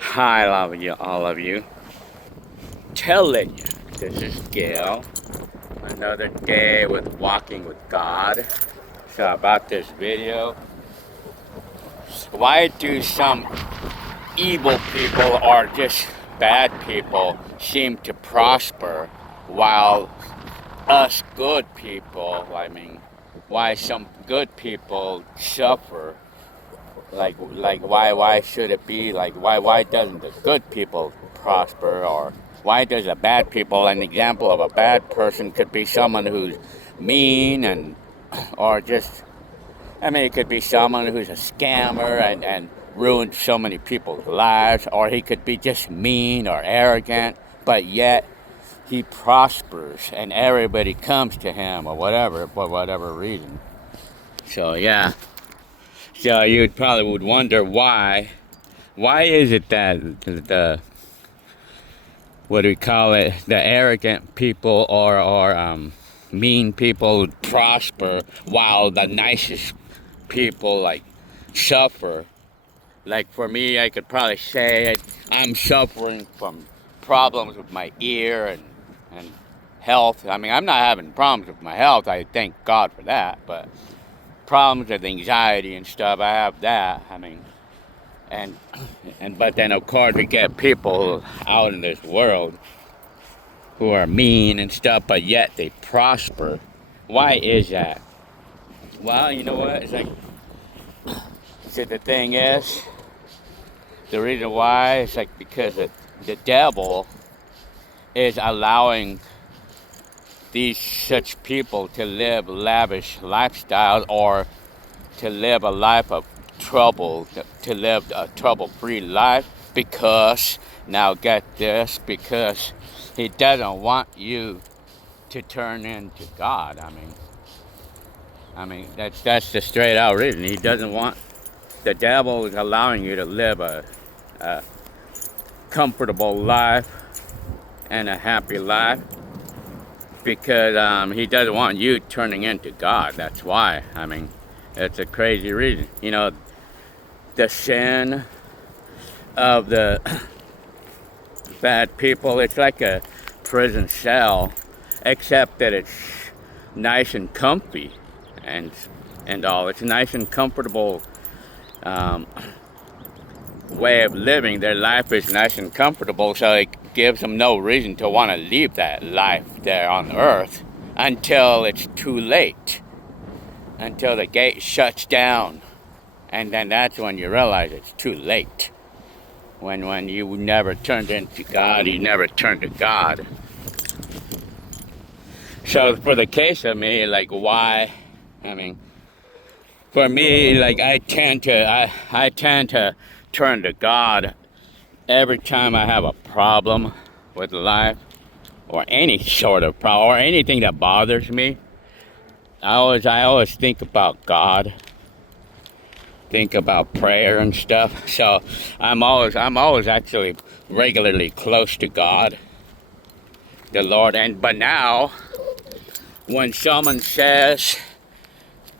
Hi, love you, all of you. Telling you, this is Gail. Another day with Walking with God. So, about this video, why do some evil people or just bad people seem to prosper while us good people, why some good people suffer? Like why should it be like why doesn't the good people prosper, or why does a bad people? An example of a bad person could be someone who's mean and or just, I mean, it could be someone who's a scammer and ruined so many people's lives, or he could be just mean or arrogant, but yet he prospers and everybody comes to him or whatever for whatever reason. So yeah. So you probably would wonder why. Why is it that the what do we call it? The arrogant people or mean people prosper while the nicest people like suffer. Like for me, I could probably say I'm suffering from problems with my ear and health. I mean, I'm not having problems with my health. I thank God for that. But problems with anxiety and stuff, I have that. I mean, and but then of course we get people out in this world who are mean and stuff, but yet they prosper. Why is that? Well, you know what? It's like, see, the thing is, the reason why is like because the devil is allowing these such people to live lavish lifestyles or to live a life of trouble, to live a trouble-free life, because, now get this, because he doesn't want you to turn into God. I mean that's the straight out reason. He doesn't want, the devil is allowing you to live a comfortable life and a happy life because he doesn't want you turning into God. That's why. I mean, it's a crazy reason. You know, the sin of the bad people, it's like a prison cell, except that it's nice and comfy and all. It's a nice and comfortable um, way of living. Their life is nice and comfortable, so it gives them no reason to want to leave that life there on earth until it's too late, until the gate shuts down, and then that's when you realize it's too late. When you never turned into God, you never turned to God. So for the case of me, like why, I mean, for me, like I tend to turn to God every time I have a problem with life or any sort of problem or anything that bothers me. I always think about God, think about prayer and stuff. So I'm always actually regularly close to God, the Lord. But now when someone says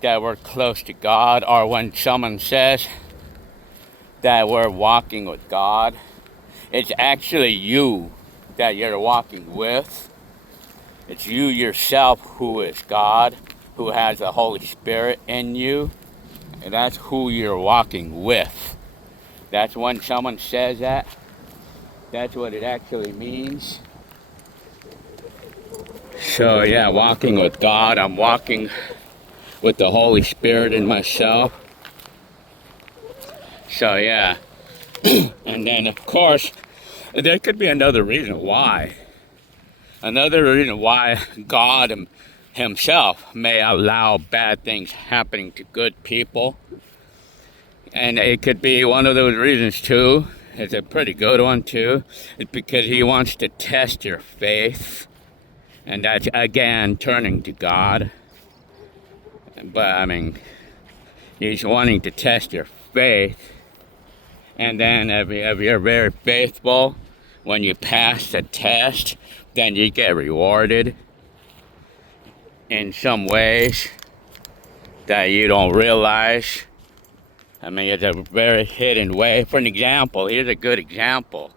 that we're close to God, or when someone says that we're walking with God, it's actually you that you're walking with. It's you yourself who is God, who has the Holy Spirit in you, and that's who you're walking with. That's when someone says that, that's what it actually means. So yeah, walking with God, I'm walking with the Holy Spirit in myself. So yeah, and then of course, there could be another reason why. Another reason why God himself may allow bad things happening to good people. And it could be one of those reasons too. It's a pretty good one too. It's because he wants to test your faith. And that's again turning to God. But I mean, he's wanting to test your faith. And then if you're very faithful, when you pass the test, then you get rewarded in some ways that you don't realize. I mean, it's a very hidden way. For an example, here's a good example.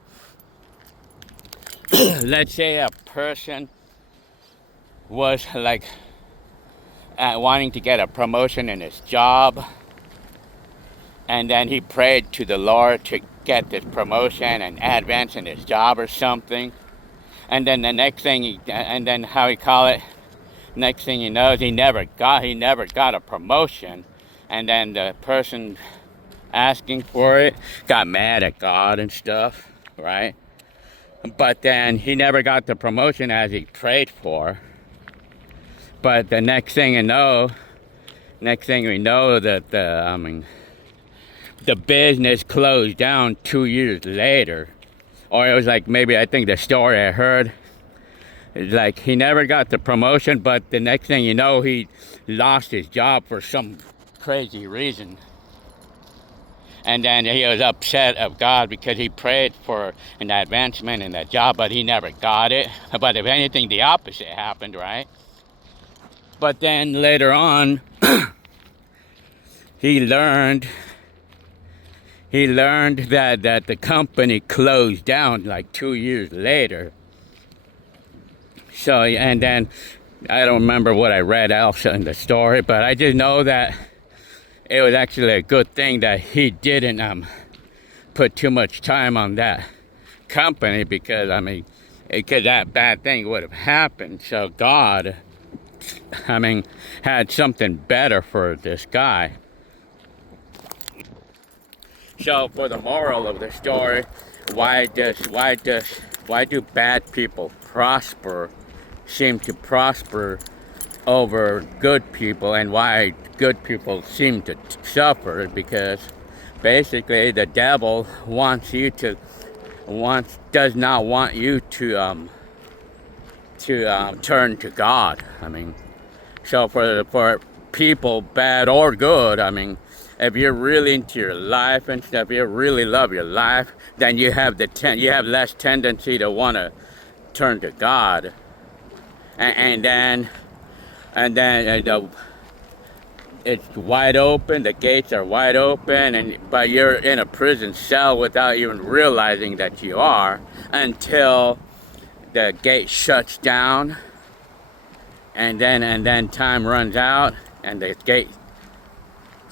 Let's say a person was like wanting to get a promotion in his job, and then he prayed to the Lord to get this promotion and advance in his job or something. And then the next thing, and then how he call it, next thing he knows, he never got a promotion. And then the person asking for it got mad at God and stuff, right? But then he never got the promotion as he prayed for. But the next thing we know that the business closed down 2 years later. Or it was like, maybe, I think the story I heard, it's like he never got the promotion, but the next thing you know, he lost his job for some crazy reason. And then he was upset of God because he prayed for an advancement in that job, but he never got it. But if anything, the opposite happened, right? But then later on, he learned that the company closed down like 2 years later. So, and then I don't remember what I read else in the story, but I just know that it was actually a good thing that he didn't put too much time on that company, because because that bad thing would have happened. So God, had something better for this guy. So for the moral of the story, why do bad people seem to prosper over good people, and why good people seem to suffer? Because basically the devil does not want you to turn to God. So for people, bad or good, if you're really into your life and stuff, if you really love your life, then you have less tendency to want to turn to God. And then it's wide open, the gates are wide open, but you're in a prison cell without even realizing that you are, until the gate shuts down, and then time runs out and the gate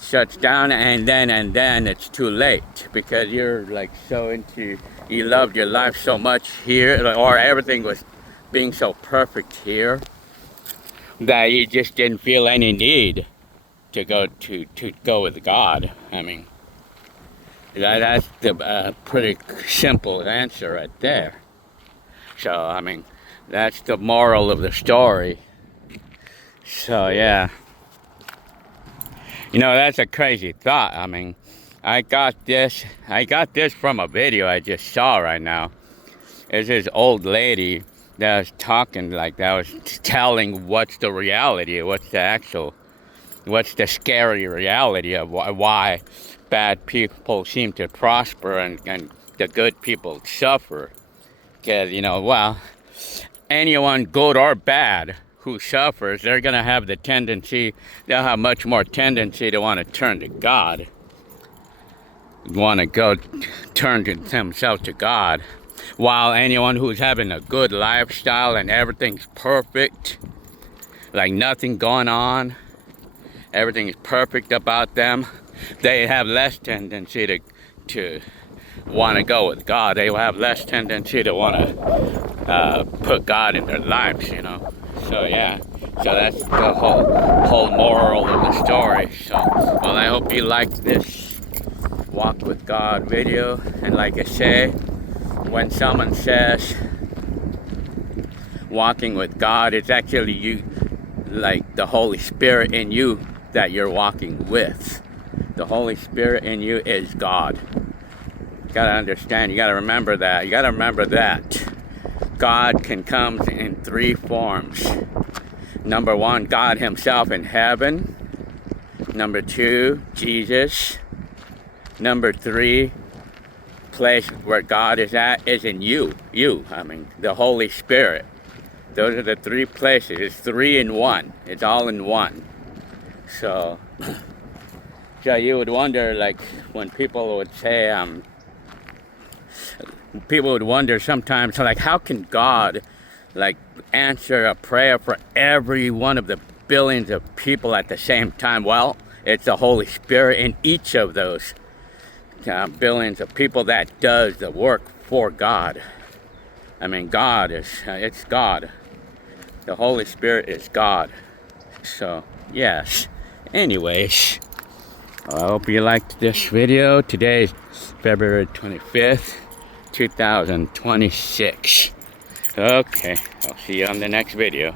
shuts down, and then it's too late, because you're like you loved your life so much here, or everything was being so perfect here, that you just didn't feel any need to go with God. That's the pretty simple answer right there. So that's the moral of the story. So yeah, that's a crazy thought. I got this from a video I just saw right now. It's this old lady that was talking like that, was telling what's the reality, what's the scary reality of why bad people seem to prosper and the good people suffer. Because, anyone, good or bad, who suffers, they'll have much more tendency to want to turn to God, want to turn themselves to God. While anyone who's having a good lifestyle and everything's perfect, like nothing going on, everything is perfect about them, they have less tendency to want to go with God. They will have less tendency to want to put God in their lives, So yeah, so that's the whole moral of the story. So, well, I hope you liked this Walk with God video. And like I say, when someone says walking with God, it's actually you, like the Holy Spirit in you that you're walking with. The Holy Spirit in you is God. You gotta understand, you gotta remember that. God can come in three forms. Number one, God Himself in heaven. Number two, Jesus. Number three, place where God is at is in you, the Holy Spirit. Those are the three places. It's three in one. It's all in one. So So you would wonder, like, when people would say, people would wonder sometimes, like, how can God, like, answer a prayer for every one of the billions of people at the same time? Well, it's the Holy Spirit in each of those billions of people that does the work for God. I mean, God is, it's God. The Holy Spirit is God. So, yes. Anyways, I hope you liked this video. Today is February 25th, 2026. Okay, I'll see you on the next video.